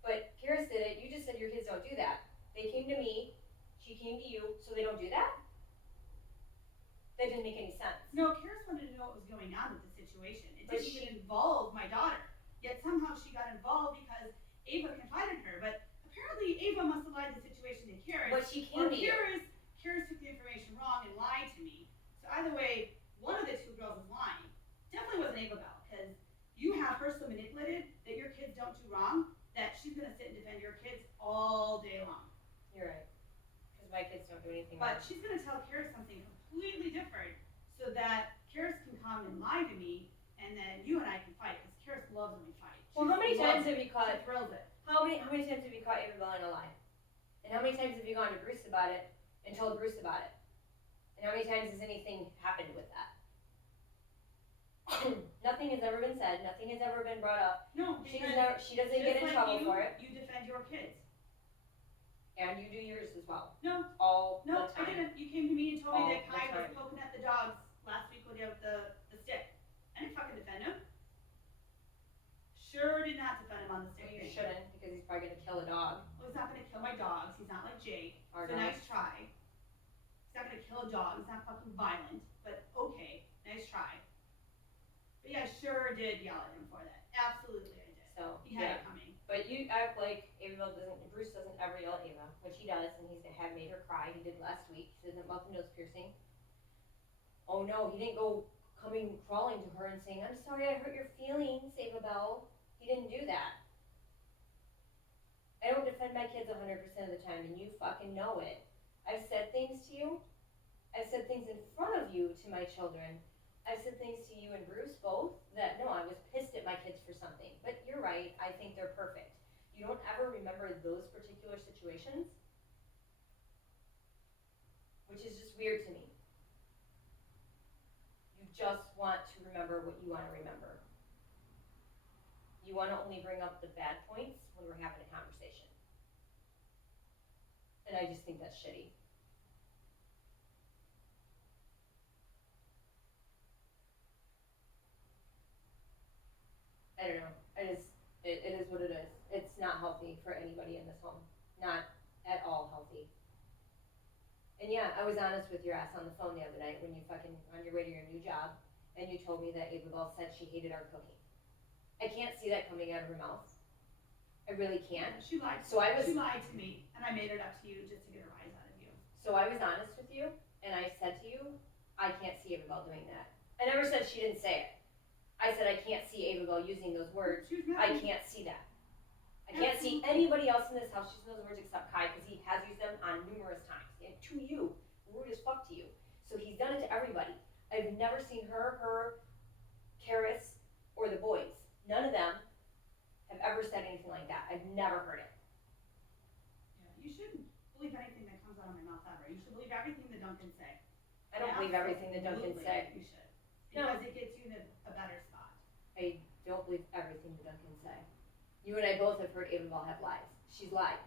But Karis did it. You just said your kids don't do that. They came to me. She came to you, so they don't do that? That didn't make any sense. No, Karis wanted to know what was going on with the situation. It didn't even involve my daughter. Yet somehow she got involved because Ava confided in her. But apparently Ava must have lied the situation to Karis. But she came to you. Karis took the information wrong and lied to me. So either way, one of the two girls was lying. Definitely wasn't Ava Bell, because you have her so manipulated that your kids don't do wrong that she's going to sit and defend your kids all day long. You're right. Because my kids don't do anything wrong. But she's going to tell Karis something completely different so that Karis can come and lie to me, and then you and I can fight, because Karis loves when we fight. Well, how many times have you caught? She thrills it. How many times have you caught Ava Bell in a lie? And how many times have you gone to Bruce about it and told Bruce about it? And how many times has anything happened with that? Nothing has ever been said. Nothing has ever been brought up. No, she doesn't get in trouble for it. You defend your kids. And you do yours as well. No. All the time. I didn't. You came to me and told all me that Kai was poking at the dogs last week with the stick. I didn't fucking defend him. Sure did not defend him on the stick. Well, you shouldn't, because he's probably gonna kill a dog. Well, he's not gonna kill my dogs. He's not like Jake. Our so dogs. Nice try. He's not gonna kill a dog. He's not fucking violent. But okay, nice try. But yeah, I sure did yell at him for that. Absolutely, I did. So he had it coming. But you act like Bruce doesn't ever yell at Ava, which he does, and he's had made her cry. He did last week. He says about the nose piercing. Oh no, he didn't go coming crawling to her and saying, "I'm sorry, I hurt your feelings, Ava Bell." He didn't do that. I don't defend my kids 100% of the time, and you fucking know it. I've said things to you. I've said things in front of you to my children. I've said things to you and Bruce both that, no, I was pissed at my kids for something. But you're right, I think they're perfect. You don't ever remember those particular situations, which is just weird to me. You just want to remember what you want to remember. You want to only bring up the bad points when we're having a conversation. And I just think that's shitty. I don't know. It is what it is. It's not healthy for anybody in this home. Not at all healthy. And yeah, I was honest with your ass on the phone the other night when you fucking on your way to your new job, and you told me that Ava Bell said she hated our cooking. I can't see that coming out of her mouth. I really can't. She lied. She lied to me, and I made it up to you just to get a rise out of you. So I was honest with you, and I said to you, I can't see Ava Bell doing that. I never said she didn't say it. I said I can't see Ava Bell using those words. I can't see that. I can't see anybody else in this house using those words except Kai, because he has used them on numerous times. And to you, rude as fuck to you. So he's done it to everybody. I've never seen her, Karis, or the boys. None of them have have ever said anything like that. I've never heard it. Yeah, you shouldn't believe anything that comes out of my mouth ever. You should believe everything that Duncan say. I don't believe everything that Duncan say. You should. No. Because it gets you in a better spot. I don't believe everything that Duncan say. You and I both have heard Avonball have lies. She's lied.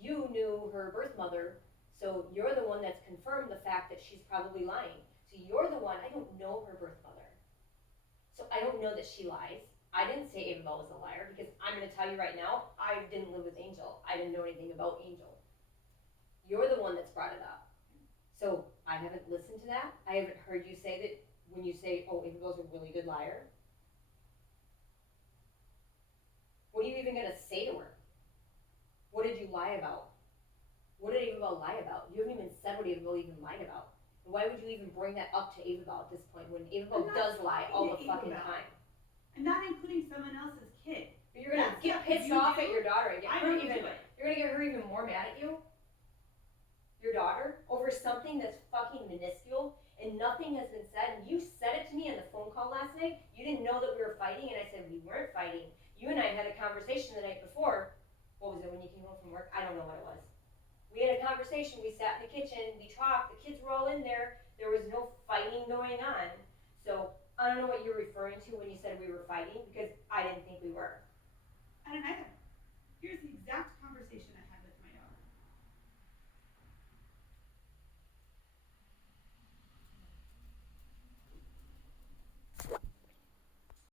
You knew her birth mother, so you're the one that's confirmed the fact that she's probably lying. So you're the one, I don't know her birth mother. So I don't know that she lies. I didn't say Avonball was a liar because I'm going to tell you right now, I didn't live with Angel. I didn't know anything about Angel. You're the one that's brought it up. So I haven't listened to that. I haven't heard you say that when you say, oh, Avonball's a really good liar. What are you even going to say to her? What did you lie about? What did Avonball lie about? You haven't even said what Avonball even lied about. And why would you even bring that up to Avonball at this point when Avonball does lie all the fucking time? I'm not including someone else's kid. But you're gonna get pissed off at your daughter and get her even. You're gonna get her even more mad at you. Your daughter over something that's fucking minuscule and nothing has been said. And you said it to me on the phone call last night. You didn't know that we were fighting, and I said we weren't fighting. You and I had a conversation the night before. What was it when you came home from work? I don't know what it was. We had a conversation. We sat in the kitchen. We talked. The kids were all in there. There was no fighting going on. So I don't know what you're referring to when you said we were fighting because I didn't think we were.